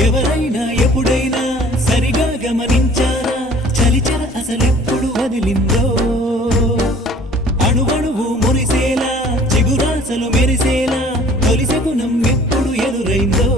ఎవరైనా ఎప్పుడైనా సరిగా గమనించారా చలిచర అసలెప్పుడు వదిలిందో అణువణువు మురిసేలా చిగురాసలు మెరిసేలా తొలిసెగుణం ఎప్పుడు ఎదురైందో